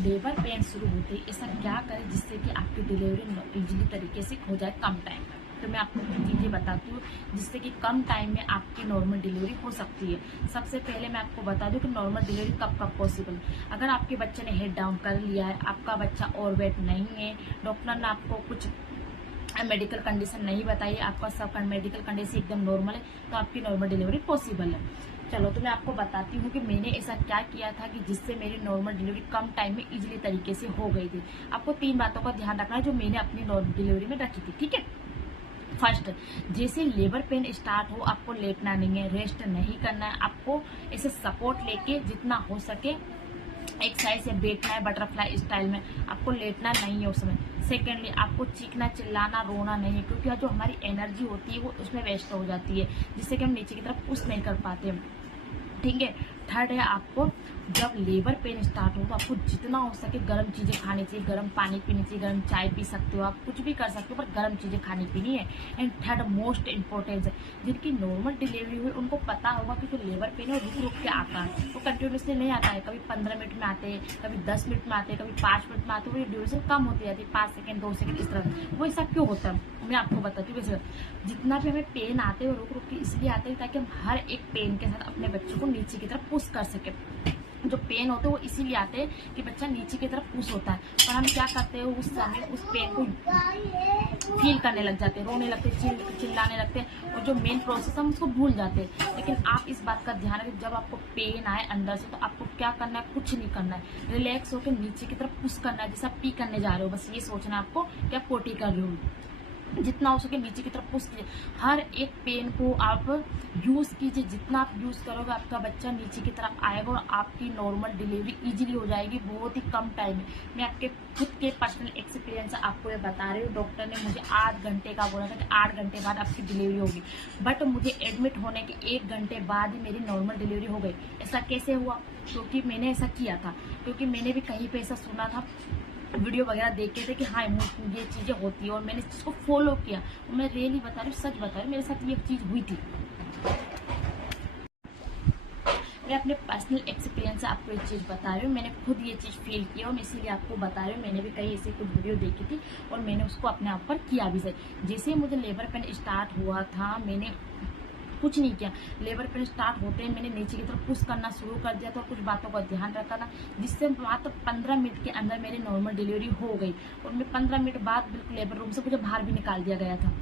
Labour pain शुरू होते ही ऐसा क्या करें जिससे कि आपकी डिलीवरी इजीली तरीके से हो जाए कम टाइम में। तो मैं आपको कुछ चीज़ें बताती हूँ जिससे कि कम टाइम में आपकी नॉर्मल डिलीवरी हो सकती है। सबसे पहले मैं आपको बता दूँ कि नॉर्मल डिलीवरी कब कब पॉसिबल है। अगर आपके बच्चे ने हेड डाउन कर लिया है, आपका बच्चा ओवरवेट नहीं है, डॉक्टर ने आपको कुछ मेडिकल कंडीशन नहीं बताई, आपका सब मेडिकल कंडीशन एकदम नॉर्मल है, तो आपकी नॉर्मल डिलीवरी पॉसिबल है। चलो तो मैं आपको बताती हूँ कि मैंने ऐसा क्या किया था कि जिससे मेरी नॉर्मल डिलीवरी कम टाइम में इजीली तरीके से हो गई थी। आपको 3 बातों का ध्यान रखना है जो मैंने अपनी नॉर्मल डिलीवरी में रखी थी, ठीक है। फर्स्ट, जैसे लेबर पेन स्टार्ट हो आपको लेटना नहीं है, रेस्ट नहीं करना है, आपको ऐसे सपोर्ट लेके जितना हो सके एक साइड से बैठना है बटरफ्लाई स्टाइल में, आपको लेटना नहीं है उस समय। सेकेंडली, आपको चीखना चिल्लाना रोना नहीं है, क्योंकि जो हमारी एनर्जी होती है वो उसमें वेस्ट हो जाती है, जिससे कि हम नीचे की तरफ पुश नहीं कर पाते, ठीक है। थर्ड है, आपको जब लेबर पेन स्टार्ट हो तो आपको जितना हो सके गर्म चीज़ें खानी चाहिए, गर्म पानी पीनी चाहिए, गर्म चाय पी सकते हो, आप कुछ भी कर सकते हो, पर गर्म चीज़ें खानी पीनी है। एंड थर्ड मोस्ट इम्पोर्टेंट है, जिनकी नॉर्मल डिलीवरी हुई उनको पता होगा कि जो लेबर पेन है वो रुक रुक के आता है, वो कंटिन्यूसली नहीं आता है। कभी 15 मिनट में आते हैं, कभी 10 मिनट में आते हैं, कभी 5 मिनट में आते हैं, वो ड्यूरेशन कम होती जाती है, 5 सेकेंड 2 सेकेंड इस तरह। वो ऐसा क्यों होता है मैं आपको बताती हूँ। वैसे जितना भी हमें पेन आते हैं वो रुक रुक के इसलिए आते हैं ताकि हम हर एक पेन के साथ अपने बच्चों को नीचे की तरफ पुश कर सके। जो पेन होते हैं वो इसीलिए आते हैं कि बच्चा नीचे की तरफ पुश होता है, पर हम क्या करते हैं उस समय उस पेन को फील करने लग जाते हैं, रोने लगते हैं, चिल्लाने लगते हैं, और जो मेन प्रोसेस हम उसको भूल जाते हैं। लेकिन आप इस बात का ध्यान रखें, जब आपको पेन आए अंदर से तो आपको क्या करना है, कुछ नहीं करना है, रिलैक्स होकर नीचे की तरफ पुश करना है, जैसे आप पी करने जा रहे हो, बस ये सोचना है आपको कि आप पोटी कर रहे हो। जितना हो सके नीचे की तरफ पुश कीजिए, हर एक पेन को आप यूज़ कीजिए, जितना आप यूज़ करोगे आपका बच्चा नीचे की तरफ आएगा और आपकी नॉर्मल डिलीवरी इजीली हो जाएगी बहुत ही कम टाइम में। मैं आपके खुद के पर्सनल एक्सपीरियंस से आपको ये बता रही हूँ। डॉक्टर ने मुझे 8 घंटे का बोला था कि 8 घंटे बाद आपकी डिलीवरी होगी, बट मुझे एडमिट होने के 1 घंटे बाद ही मेरी नॉर्मल डिलीवरी हो गई। ऐसा कैसे हुआ? क्योंकि मैंने ऐसा किया था, क्योंकि मैंने भी कहीं पे ऐसा सुना था, वीडियो वगैरह देखे थे कि हाँ ये चीज़ें होती है, और मैंने इस चीज़ को फॉलो किया। और मैं रियली बता रही हूँ, सच बता रही हूँ, मेरे साथ ये चीज़ हुई थी। मैं अपने पर्सनल एक्सपीरियंस से आपको एक चीज़ बता रही हूँ, मैंने खुद ये चीज़ फील किया और मैं इसीलिए आपको बता रही हूँ। मैंने भी कहीं ऐसे कुछ वीडियो देखी थी और मैंने उसको अपने आप पर किया भी सही। जैसे मुझे लेबर पेन स्टार्ट हुआ था, मैंने कुछ नहीं किया, लेबर पेन स्टार्ट होते हैं मैंने नीचे की तरफ पुश करना शुरू कर दिया था, और कुछ बातों का ध्यान रखा था, जिससे मात्र 15 मिनट के अंदर मेरी नॉर्मल डिलीवरी हो गई। और मैं 15 मिनट बाद बिल्कुल लेबर रूम से मुझे बाहर भी निकाल दिया गया था।